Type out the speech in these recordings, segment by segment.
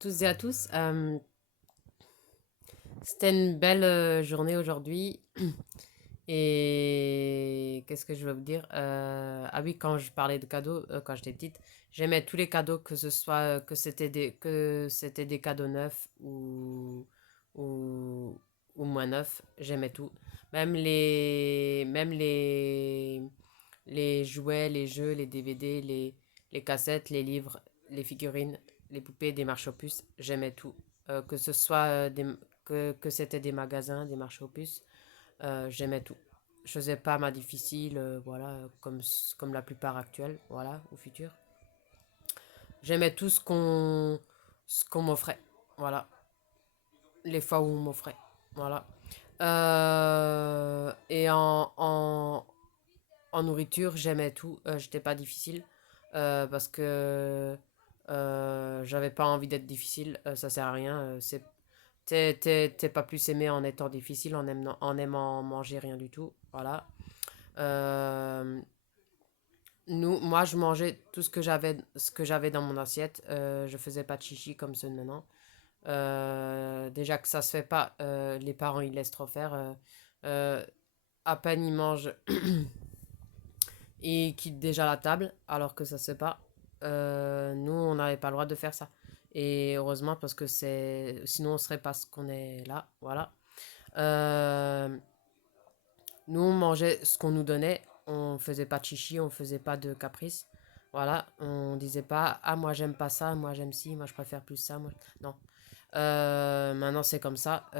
Tous et à tous. C'était une belle journée aujourd'hui. Et qu'est-ce que je veux vous dire? Ah oui, quand je parlais de cadeaux, quand j'étais petite, j'aimais tous les cadeaux, que ce soit que c'était des cadeaux neufs ou, ou moins neufs. J'aimais tout. Même les jouets, les jeux, les DVD, les cassettes, les livres, les figurines, les poupées, des marches aux puces. J'aimais tout. Que ce soit que c'était des magasins, des marchés aux puces, j'aimais tout. Je faisais pas ma difficile, voilà, comme la plupart actuels, voilà, ou futurs. J'aimais tout ce qu'on m'offrait, voilà, les fois où on m'offrait, voilà. Et en nourriture, j'aimais tout, j'étais pas difficile, parce que j'avais pas envie d'être difficile, ça sert à rien, t'es pas plus aimé en étant difficile, en aimant manger rien du tout, voilà. Euh, moi, je mangeais tout ce que j'avais dans mon assiette. Je faisais pas de chichi comme ceux de maintenant. Déjà que ça se fait pas, les parents ils laissent trop faire. Euh, à peine ils mangent, ils quittent déjà la table, alors que ça se fait pas. Nous, on n'avait pas le droit de faire ça. Et heureusement, parce que sinon on serait pas ce qu'on est là, voilà. Euh, Nous, on mangeait ce qu'on nous donnait. On faisait pas de chichi, on faisait pas de caprices. Voilà, on disait pas, ah, moi j'aime pas ça, moi j'aime ci, moi je préfère plus ça. Non. Maintenant c'est comme ça.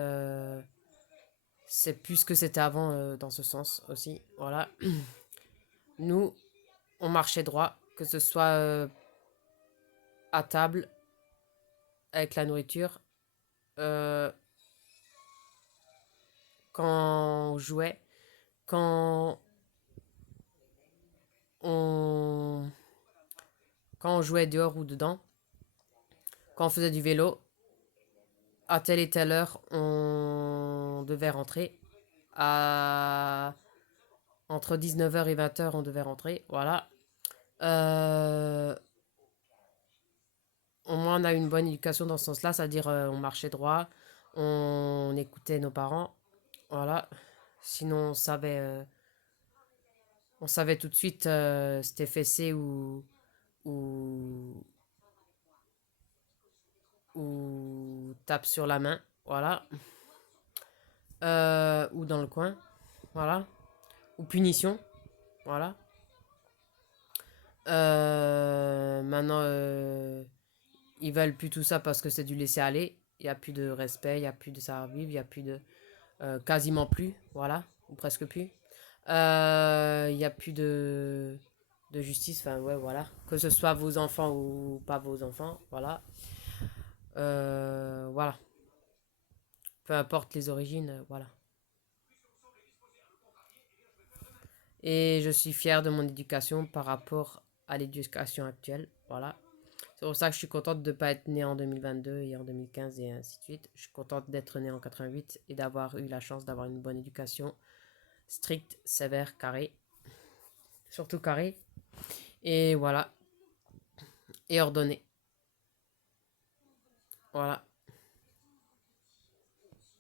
C'est plus ce que c'était avant, dans ce sens aussi. Voilà. Nous, on marchait droit, que ce soit à table, avec la nourriture, euh, quand on jouait, quand on, quand on jouait dehors ou dedans, quand on faisait du vélo, à telle et telle heure, on devait rentrer. À... Entre 19h et 20h, on devait rentrer. Voilà. Euh, Au moins, on a eu une bonne éducation dans ce sens-là, c'est-à-dire on marchait droit, on écoutait nos parents. Voilà. Sinon, on savait tout de suite, c'était fessé ou, ou tape sur la main. Voilà. Ou dans le coin. Voilà. Ou punition. Voilà. Maintenant, ils veulent plus tout ça parce que c'est du laisser aller. Il n'y a plus de respect, il n'y a plus de savoir-vivre, il n'y a plus de. Quasiment plus, voilà, ou presque plus. Il n'y a plus de justice, enfin, ouais, voilà. Que ce soit vos enfants ou pas vos enfants, voilà. Voilà. Peu importe les origines, voilà. Et je suis fière de mon éducation par rapport à l'éducation actuelle, voilà. C'est pour ça que je suis contente de ne pas être née en 2022 et en 2015 et ainsi de suite. Je suis contente d'être née en 88 et d'avoir eu la chance d'avoir une bonne éducation stricte, sévère, carrée. Surtout carrée. Et voilà. Et ordonnée. Voilà.